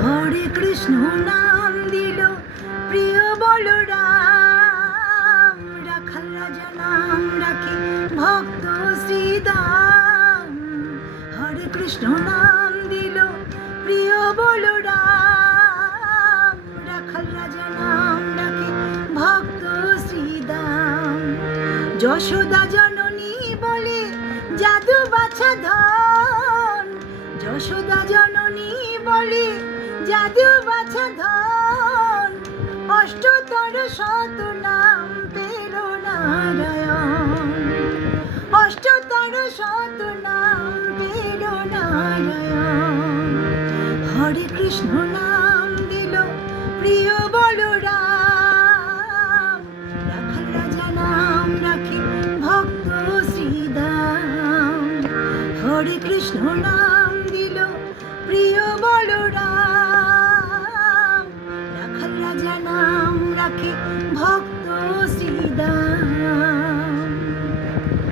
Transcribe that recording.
হরে কৃষ্ণ নাম দিল প্রিয় বলরাম, রাখাল রাজা নাম রাখে ভক্ত শ্রীদাম। হরে কৃষ্ণ নাম দিল প্রিয় বলরাম, রাখাল রাজা নাম রাখে ভক্ত শ্রীদাম। যশোদা জননী বলে জাদু বাছা ধন, যশোদা জননী বলে জাদু বাছা ধন। অষ্টতর শত নাম পেল নারায়ণ, অষ্টতর শত নাম পেল নারায়ণ। হরে কৃষ্ণ নাম দিল প্রিয় বলরাম, রাখাল রাজা নাম রাখে ভক্ত শ্রীদাম। হরে কৃষ্ণ নাম দিল প্রিয় বলরাম, রাখাল রাজা নাম রাখে ভক্ত শ্রীদাম।